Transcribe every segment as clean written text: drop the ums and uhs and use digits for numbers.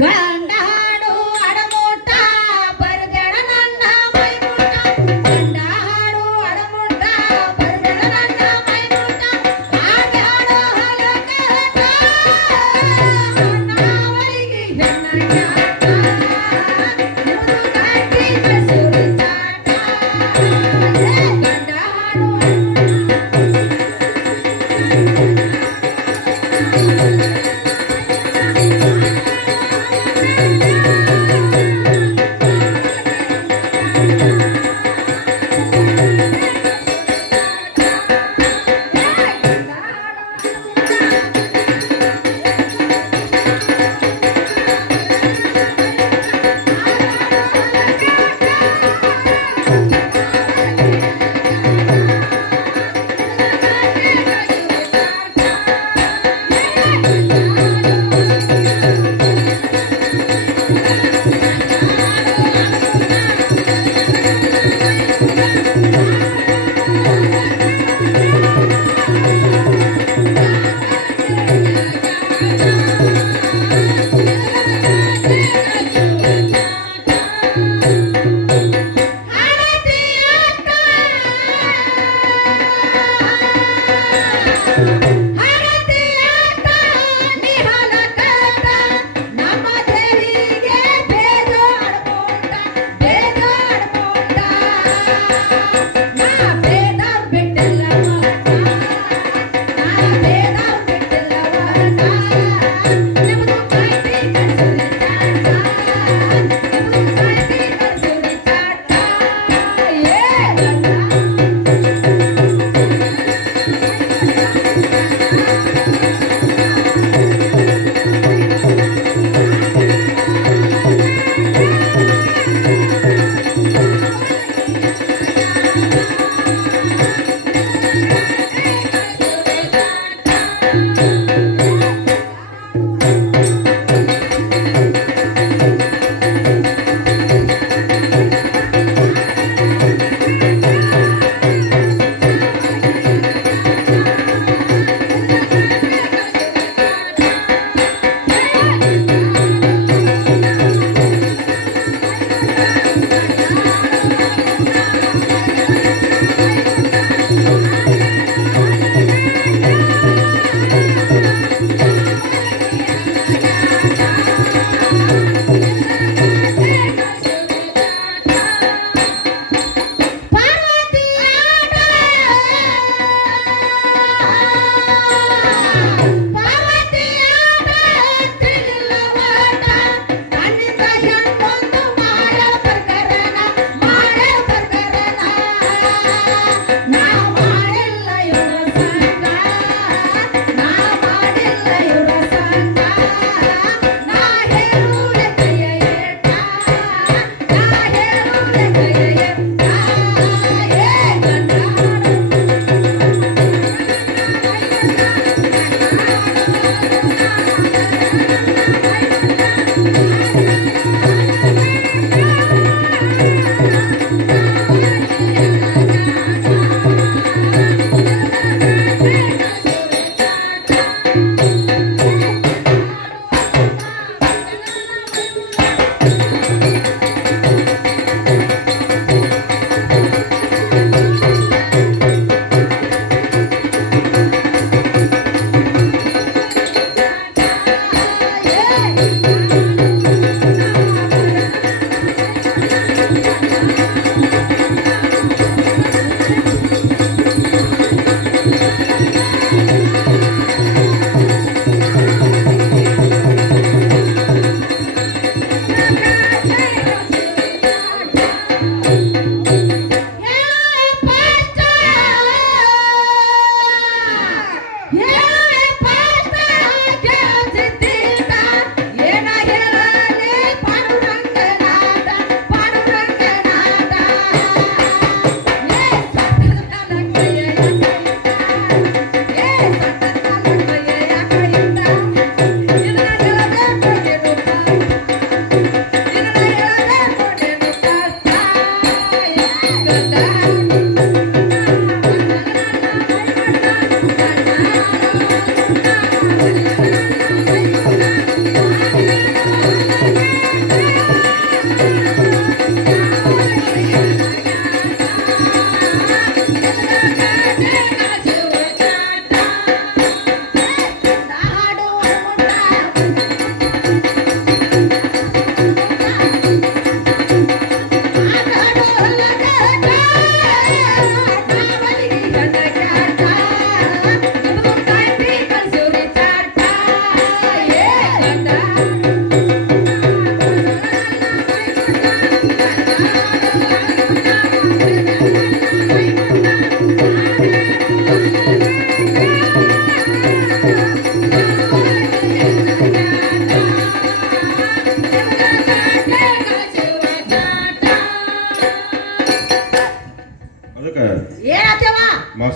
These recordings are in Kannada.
ಗಂಡಾಡು ಅಡಮೋಟ ಬರಬೇಡ ನನ್ನ ಮೈ ಮುಟ್ಟ ಗಂಡಾಡು ಅಡಮೋಟ ಬರಬೇಡ ನನ್ನ ಮೈ ಮುಟ್ಟ ಆಗಾಡೋ ಹಲಕ ಹಠ ನಾವರಿಗೆ ಹೆಣ್ಣಯ್ಯಾಟ ಮುದುಗಾಟಿ ಕಸುರಿ ಚಾಟ ಗಂಡಾಡು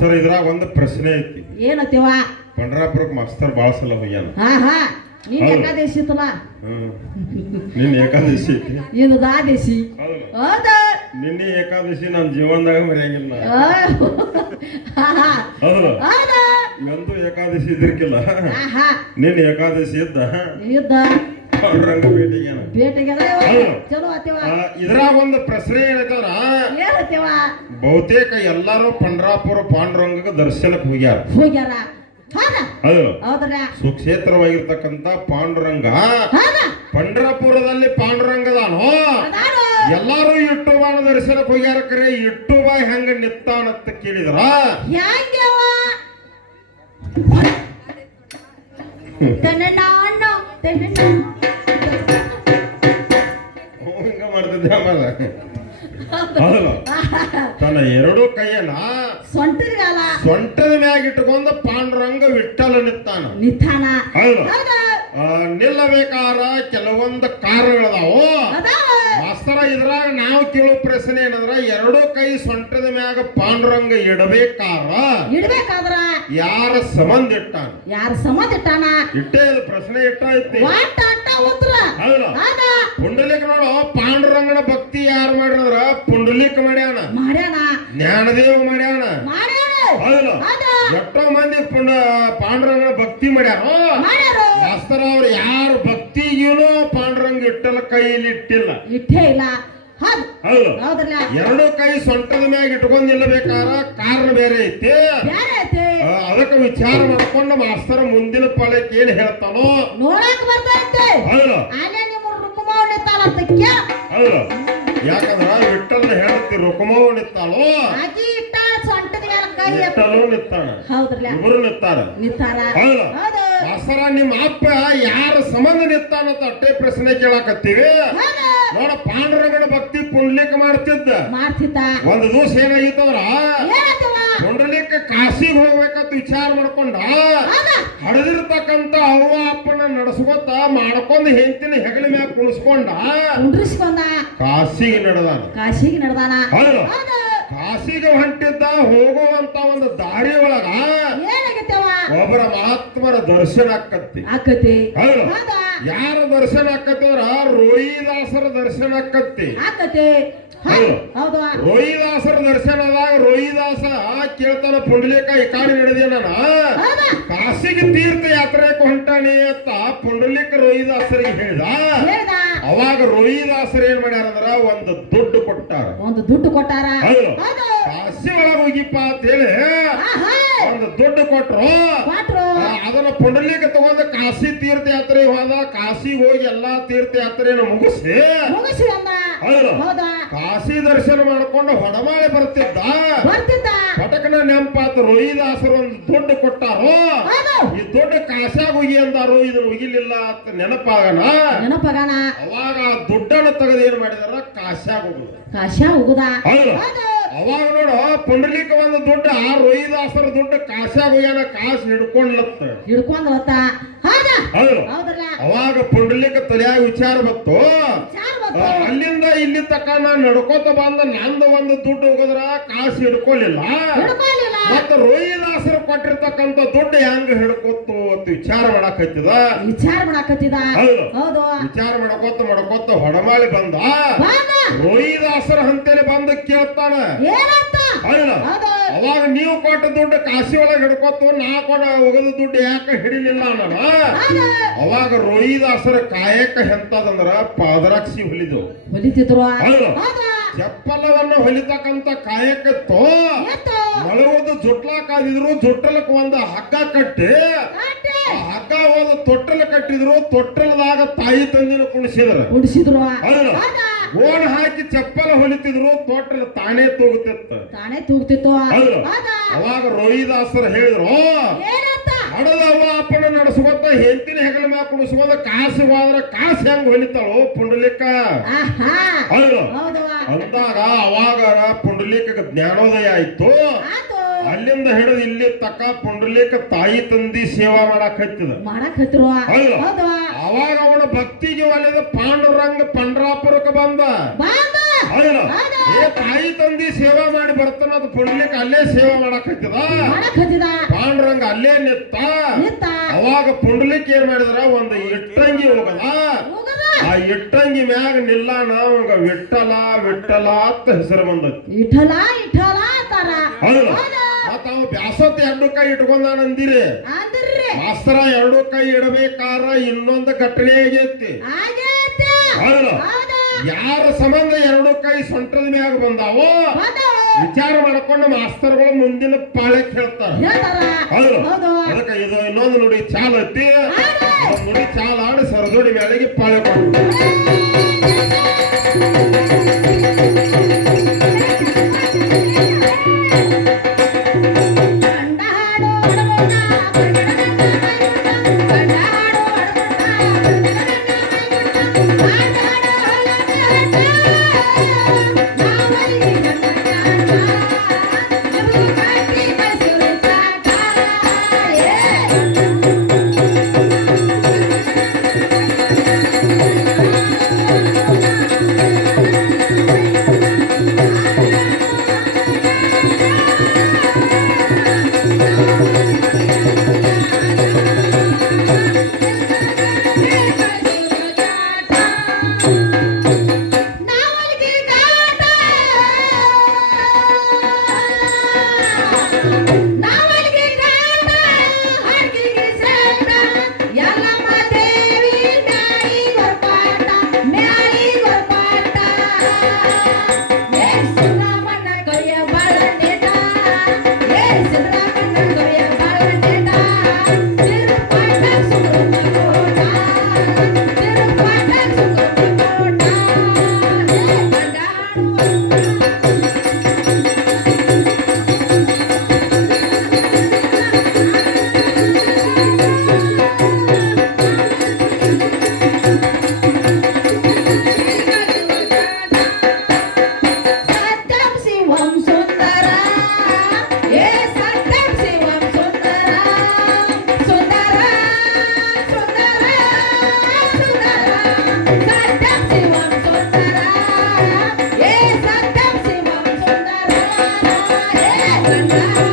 ಮಾಸ್ತರ್ ಇದ್ರಾಗ ಒಂದು ಪ್ರಶ್ನೆ ಐತಿ. ಏನತ್ತೀವ? ಪಂಡ್ರಾಪುರಕ್ಕೆ ಮಾಸ್ತರ್ ಬಾಳ ಸಲ ಹೋಗ್ಯಾನ. ಹಾ ನೀನ್ ಹೌದು. ಏಕಾದಶಿ ಇತ್ತಲ್ಲ, ನಿನ್ನ ಏಕಾದಶಿ ಐತಿ. ಇದು ದ್ವಾದಶಿ. ಹೌದು. ಹೌದ? ನಿನ್ನೆ ಏಕಾದಶಿ ನನ್ನ ಜೀವನದಾಗ ಮರೆಯಂಗಿಲ್ಲ. ಹೌದಾ? ಹೌದು. ಇವಂತೂ ಏಕಾದಶಿ ಇದ್ರಿಕಿಲ್ಲ. ನಿನ್ನ ಏಕಾದಶಿ ಇದ್ದ ಯುದ್ಧ ಪಾಂಡುರಂಗ ಭೇಟಿಗೇನ. ಭೇಟಿಗೆಲ್ಲ ಹೌದು. ಚಲೋ ಆತೀವ. ಇದ್ರಾಗ ಒಂದು ಪ್ರಶ್ನೆ ಹೇಳ್ತಾರ. ಏನತ್ತೀವ? ಬಹುತೇಕ ಎಲ್ಲಾರು ಪಂಡ್ರಾಪುರ ಪಾಂಡುರಂಗಕ್ಕೆ ದರ್ಶನಕ್ಕೆ ಹೋಗ್ಯಾರ. ಹೋಗ್ಯಾರ. ಹೌದಾ? ಹೌದು. ಹೌದ್ರ? ಸುಕ್ಷೇತ್ರವಾಗಿರ್ತಕ್ಕಂತ ಪಾಂಡುರಂಗ ಹೌದಾ? ಪಂಡ್ರಾಪುರದಲ್ಲಿ ಪಾಂಡುರಂಗದಾನೋ. ಅದಾರು. ಎಲ್ಲಾರು ಇಟ್ಟುಬಾನ ದರ್ಶನಕ್ಕೆ ಹೋಗ್ಯಾರ. ಕರೆ ಇಟ್ಟುಬಾ ಹೆಂಗ ನಿತ್ತಾನಂತ ಕೇಳಿದ್ರ ಹ್ಯಾಂಗ್ಯವ? ತನ್ನ ಅಣ್ಣ ಹಿಂಗ ಮಾಡ್ತಿದ್ದೆ ಆಮೇಲೆ. ಹೌದಲ್ಲ, ತನ್ನ ಎರಡು ಕೈಯನ್ನ ಸೊಂಟದ ಸೊಂಟದ ಮ್ಯಾಗ ಇಟ್ಕೊಂಡ ಪಾಂಡುರಂಗ ವಿಠ್ಠಲ ನಿತ್ತಾನ. ನಿಧಾನ. ಹೌದು. ಹೌದಾ? ನಿಲ್ಲಬೇಕಾರ ಕೆಲವೊಂದು ಕಾರಣಗಳದಾವು. ಅದಾವ. ಮಾಸ್ತರ ಇದ್ರಾಗ ನಾವು ಕೇಳೋ ಪ್ರಶ್ನೆ ಏನಂದ್ರ, ಎರಡು ಕೈ ಸೊಂಟದ ಮ್ಯಾಗ ಪಾಂಡುರಂಗ ಇಡಬೇಕಾರ ಇಡ್ಬೇಕಾದ್ರ ಯಾರ ಸಂಬಂಧ ಇಟ್ಟಾನ? ಯಾರ ಸಮತ್ ಇಟ್ಟಾನ? ಇಟ್ಟೇ ಇದು ಪ್ರಶ್ನೆ ಇಟ್ಟ ಐತಿ. ವಾಟ ಅಟ್ಟ ಉತ್ತರ. ಹೌದಾ? ಹೌದಾ? ಪುಂಡಲೀಕ ನೋಡು, ಪಾಂಡುರಂಗನ ಭಕ್ತಿ ಯಾರು ಮಾಡ್ಯಾರ? ಪುಂಡಲೀಕ ಮಾಡ್ಯಾನ, ಮಾಡ್ಯಾನ, ಜ್ಞಾನದೇವ ಮಾಡ್ಯಾನ. ಮಾಡ್ಯಾರ. ಹೌದಲ್ಲ, ಹೌದಾ? ಎಷ್ಟೋ ಮಂದಿ ಪಾಂಡುರಂಗನ ಭಕ್ತಿ ಮಾಡ್ಯಾರ. ಮಾಡ್ಯಾರು. ಮಾಸ್ತರ ಅವ್ರು ಯಾರ ಭಕ್ತಿಗೂನು ಪಾಂಡುರಂಗ ಇಟ್ಟಲ್ಲ, ಕೈಯಲ್ಲಿ ಇಟ್ಟಿಲ್ಲ. ಇಟ್ಟೇ ಇಲ್ಲ. ಹೌದು. ಹೌದು. ಹೌದಲ್ಲ? ಎರಡು ಕೈ ಸೊಂಟದ ಮ್ಯಾಗ ಇಟ್ಕೊಂಡ್ ನಿಲ್ಲಬೇಕಾರ ಕಾರಣ ಬೇರೆ ಐತಿ. ಬ್ಯಾರೆ ಐತಿ. ಅದಕ್ಕೆ ವಿಚಾರ ಮಾಡ್ಕೊಂಡು ಮಾಸ್ತರ ಮುಂದಿನ ಫಲಕ್ಕೆ ಏನ್ ಹೇಳ್ತಾನೋ ನೋಡಕ್ ಬರ್ತೈತಿ. ಹೌದು. ಆನೆ ನಿಮ್ಮ ರುಕುಮಾವ್ ನಿಂತಾಳಂತ ಕೇಳ. ಹೌದು. ಯಾಕಂದ್ರ ವಿಠ್ಠಲ್ನ ಹೇಳ್ತಿ ರುಕುಮವ್ ನಿತ್ತಾಳೋ, ಆಕಿ ಇಟ್ಟಾಳ ಸೊಂಟದ ಮೇಲೆ ಕೈ ಎತ್ತ. ವಿಠ್ಠಲು ನಿತ್ತಾಳ, ಹೌದ್ರಲ್ಲ? ಇಬ್ರು ನಿತ್ತಾರ. ನಿಂತಾರ. ಹೌದು. ಹೌದು. ಮಾಸ್ತರ ನಿಮ್ಮ ಅಪ್ಪ ಯಾರ ಸಂಬಂಧ ನಿತ್ತಾನಂತ ಅಟ್ಟೆ ಪ್ರಶ್ನೆ ಕೇಳಾಕತ್ತೀವಿ. ಹೌದು. ನೋಡ, ಪಾಂಡುರಂಗನ ಭಕ್ತಿ ಪುಂಡ್ಲಿಕ ಮಾಡ್ತಿದ್ದ. ಮಾಡ್ತಿದ್ದ. ಒಂದು ದಿವಸ ಏನಾಗಿತ್ತಂದ್ರ, ಏನತ್ತವ? ಪುಂಡಲಿಕ ಕಾಶಿಗೆ ಹೋಗ್ಬೇಕಂತ ವಿಚಾರ ಮಾಡ್ಕೊಂಡ ಹೌದಾ? ಹಡದಿರ್ತಕ್ಕಂತ ಅವ್ವ ಅಪ್ಪನ ನಡೆಸ್ಕೊತ ಮಾಡ್ಕೊಂಡ್ ಹೆಂಡತಿನ ಹೆಗಲ ಮ್ಯಾಗ ಕುಣಿಸ್ಕೊಂಡ ಕುಂಡ್ರಿಸ್ಕೊಂಡ ಕಾಶಿಗೆ ನಡೆದಾನ. ಕಾಶಿಗೆ ನಡೆದಾನ. ಹೌದು. ಹೌದು. ಕಾಶಿಗೆ ಹೊಂಟಿದ್ದ. ಹೋಗುವಂತ ಒಂದು ದಾರಿ ಒಳಗ ಏನಾಗತ್ತವ? ಒಬ್ಬರ ಮಹಾತ್ಮರ ದರ್ಶನ ಆಕ್ಕತ್ತಿ. ಆಕತಿ. ಹೌದು. ಹೌದಾ? ಯಾರ ದರ್ಶನ ಆಕ್ಕತ್ತಂದ್ರ ರೋಹಿದಾಸರ ದರ್ಶನ ಆಕ್ಕತ್ತಿ. ಆಕತಿ. ಹೌದು. ಹೌದು. ರೋಹಿದಾಸರ ದರ್ಶನದಾಗ ರೋಹಿದಾಸ ಕೇಳ್ತಾನ, ಪುಂಡಲೀಕ ಈ ಕಾಡಿ ನಡೆದೇನ, ಹೌದಾ? ಕಾಶಿಗೆ ತೀರ್ಥ ಯಾತ್ರೆಗೆ ಹೊಂಟಾಣಿ ಅಂತ ಪುಂಡಲೀಕ ರೋಹಿದಾಸರಿಗೆ ಹೇಳ್ದ. ಹೇಳ್ದ. ಅವಾಗ ರೋಹಿದಾಸರು ಏನ್ ಮಾಡ್ಯಾರಂದ್ರ ಒಂದು ದುಡ್ಡು ಕೊಟ್ಟಾರ. ಒಂದು ದುಡ್ಡು ಕೊಟ್ಟಾರ. ಹೌದು. ಹೌದು. ಕಾಶಿ ಒಳಗ ಹೋಗಿಪ್ಪ ಅಂತ ಹೇಳಿ ಆಹಾ. ಒಂದು ದುಡ್ಡು ಕೊಟ್ರು. ಕೊಟ್ರು. ಅದನ್ನ ಪುಂಡಲೀಕ ತಗೊಂಡ ಕಾಶಿ ತೀರ್ಥ ಯಾತ್ರೆ ಹೋದ. ಕಾಶಿಗೆ ಹೋಗಿ ಎಲ್ಲಾ ತೀರ್ಥ ಯಾತ್ರೆಯನ್ನು ಮುಗಿಸಿ ಮುಗಿಸಿ ಅಂದ. ಹೌದು. ಹೌದಾ? ಕಾಶಿ ದರ್ಶನ ಮಾಡ್ಕೊಂಡು ಹೊಡಮಾಳಿ ಬರ್ತಿದ್ದ. ಬರ್ತಿದ್ದ. ಪಟಕನ ನೆನಪಾತ ರೋಹಿದಾಸರು ಒಂದು ದುಡ್ಡು ಕೊಟ್ಟಾರು. ಹೌದು. ಈ ದುಡ್ಡು ಕಾಶಾಗ ಹೋಗಿ ಅಂದಾರು, ಇದನ್ನ ಒಗಿಲಿಲ್ಲ ಅಂತ ನೆನಪಾಗಣ. ನೆನಪಗಾನ. ಅವಾಗ ಆ ದುಡ್ಡನ್ನು ತೆಗೆದು ಏನ್ ಮಾಡಿದಾರ, ಕಾಶಾಗ ಹೋಗುದು. ಕಾಶ ಹೋಗುದ. ಹೌದು. ಹೌದು. ಅವಾಗ ನೋಡು, ಪುಂಡಲೀಕ ಒಂದು ದುಡ್ಡು, ಆ ರೋಹಿದಾಸರ ದುಡ್ಡು ಕಾಶಾಗ ಹೋಗ್ಯಾನ. ಕಾಸು ಹಿಡ್ಕೊಂಡ್ಲತ್ತ. ಹಿಡ್ಕೊಂಡ್ರತ್ತ. ಹೌದಾ? ಹೌದು. ಹೌದಲ್ಲ? ಅವಾಗ ಪುಂಡಲೀಕ ತಲೆಯಾಗ ವಿಚಾರ ಬಂತು. ಚಾರ್ ಬಂತು. ಅಲ್ಲಿಂದ ಇಲ್ಲಿ ತಕ್ಕ ನಾನ್ ನಡ್ಕೋತ ಬಂದ, ನಂದು ಒಂದು ದುಡ್ಡು ಹೋಗದ್ರ ಕಾಸು ಹಿಡ್ಕೊಳ್ಳಿಲ್ಲ. ಹಿಡ್ಕೊಳ್ಳಿಲ್ಲ. ಮತ್ತ ರೋಹಿದಾಸರು ಕೊಟ್ಟಿರ್ತಕ್ಕಂತ ದುಡ್ಡು ಹೆಂಗ ಹಿಡ್ಕೊತ್ತು ಅಂತ ವಿಚಾರ ಮಾಡಾಕತ್ತಿದ. ವಿಚಾರ ಮಾಡಾಕತ್ತಿದ. ಹೌದು. ಹೌದು. ವಿಚಾರ ಮಾಡ್ಕೋತ ಹೊಡಮಾಳಿ ಬಂದ. ಬಂದ. ರೋಹಿದಾಸರ ಹಂತೇಲಿ ಬಂದ ಕೇಳ್ತಾನ. ಏನಂತ? ಹೌದು. ಹೌದು. ಅವಾಗ ನೀವು ಕೊಟ್ಟ ದುಡ್ಡು ಕಾಶಿ ಒಳಗೆ ಹಿಡ್ಕೊತು, ನಾ ಕೊಡ ಒಗದ ದುಡ್ಡು ಯಾಕೆ ಹಿಡಿಲಿಲ್ಲ ನಾನು. ಹೌದು. ಅವಾಗ ರೋಹಿದಾಸರ ಕಾಯಕ ಎಂತದಂದ್ರ ಪಾದರಾಕ್ಷಿ ಹೊಲಿದು. ಹೊಲಿತಿದ್ರು. ಹೌದು. ಹೌದು. ಚಪ್ಪಲವನ್ನು ಹೊಲಿತಕ್ಕಂತ ಕಾಯಕತ್ತು ಎತ್ತು. ಮಳವದು ಜುಟ್ಲಾಕಾದಿದ್ರು. ಜುಟ್ಟಲಕ್ಕೆ ಒಂದು ಹಗ್ಗ ಕಟ್ಟಿ ಕಟ್ಟಿ. ಆ ಹಗ್ಗ ಹೋದ ತೊಟ್ಟಲ ಕಟ್ಟಿದ್ರು. ತೊಟ್ಟಲದಾಗ ತಾಯಿ ತಂದಿನ ಕುಣಿಸಿದ್ರು. ಉಡಿಸಿದ್ರು. ಹೌದು. ಹೌದಾ? ಗೋಣ ಹಾಕಿ ಚಪ್ಪಲ ಹೊಲಿತಿದ್ರು. ತೊಟ್ಟಲ ತಾನೇ ತೂಗುತ್ತಿತ್ತು. ತಾನೇ ತೂಗ್ತಿತ್ತು. ಹೌದು. ಹೌದಾ? ಅವಾಗ ರೋಹಿದಾಸರು ಹೇಳಿದ್ರು, ಏನಂತ? ಹಡದವ್ವ ಅಪ್ಪನ ನಡೆಸ್ಕೊತ ಹೆಂಡತಿನ ಹೆಗಲ ಮ್ಯಾಗ ಕುಣಿಸ್ಕೊಂಡ ಕಾಸು ಹೋದ್ರ ಕಾಸು ಹೆಂಗ್ ಹೊಲಿತಾಳು ಪುಂಡಲೀಕ. ಆಹಾ. ಹೌದು. ಹೌದು. ಅಂದಾಗ ಅವಾಗ ಪುಂಡಲೀಕ ಜ್ಞಾನೋದಯ ಆಯ್ತು. ಆತು. ಅಲ್ಲಿಂದ ಹಿಡಿದು ಇಲ್ಲಿ ತಕ್ಕ ಪುಂಡಲೀಕ ತಾಯಿ ತಂದಿ ಸೇವಾ ಮಾಡಕ್ ಹತ್ತಿದ. ಮಾಡಕ್ ಹತ್ತಿರು. ಹೌದು. ಹೌದು. ಅವಾಗ ಅವನ ಭಕ್ತಿಗೆ ಒಲಿದ ಪಾಂಡುರಂಗ ಪಂಡ್ರಾಪುರಕ್ಕೆ ಬಂದ. ಬಂದ. ಹೌದು. ಹೌದು. ಏ ತಾಯಿ ತಂದಿ ಸೇವಾ ಮಾಡಿ ಬರ್ತಾನ ಅದು ಪುಂಡ್ಲಿಕ್ ಅಲ್ಲೇ ಸೇವಾ ಮಾಡಕ್ ಹತ್ತಿದ ಮಾಡಕ್ ಹತ್ತಿದ ಪಾಂಡುರಂಗ ಅಲ್ಲೇ ನಿತ್ತ ಅವಾಗ ಪುಂಡ್ಲಿಕ್ ಏನ್ ಮಾಡಿದ್ರ ಒಂದು ಇಟ್ಟಂಗಿ ಹೋಗದ ಹೋಗದ ಆ ಇಟ್ಟಂಗಿ ಮ್ಯಾಗ ನಿಲ್ಲಾನ ಅವಂಗ ವಿಠಲ ವಿಠಲ ಅಂತ ಹೆಸರು ಬಂದತಿ ಇಠಲ ಇಠಲ ತರ ಹೌದಲ್ಲ ಮತ್ತ ಅವ ಬ್ಯಾಸತ್ ಎರಡು ಕೈ ಇಟ್ಕೊಂಡಾನಂದಿರಿ ಅಂದ್ರಿ ಮಾಸ್ತರ ಎರಡು ಕೈ ಇಡಬೇಕಾರ ಇನ್ನೊಂದು ಘಟನೆ ಆಗೈತಿ ಆಗೈತೆ ಹೌದಲ್ಲ ಹೌದು ಯಾರ ಸಂಬಂಧ ಎರಡು ಕೈ ಸೊಂಟದ ಮ್ಯಾಗ ಬಂದಾವೋ ಹೌದು ವಿಚಾರ ಮಾಡ್ಕೊಂಡು ಮಾಸ್ತರ್ಗಳು ಮುಂದಿನ ಪಾಳ್ಯಕ್ಕೆ ಹೇಳ್ತಾರ ಹೇಳ್ತಾರ ಹೌದು ಹೌದು ಅದಕ್ಕೆ ಇದು ಇನ್ನೊಂದು ನುಡಿ ಚಾಲ ಐತಿ ಹೌದು. ಅದೊಂದ್ ನುಡಿ ಚಾಲ ಆಡಿ ಸರದೋಡಿ ಮ್ಯಾಲಿಗೆ ಪಾಳ್ಯ ಕೊಡು ಕಂಡಾಡು ಹಡಗುಣ ಕಂಡಾಡು Bye.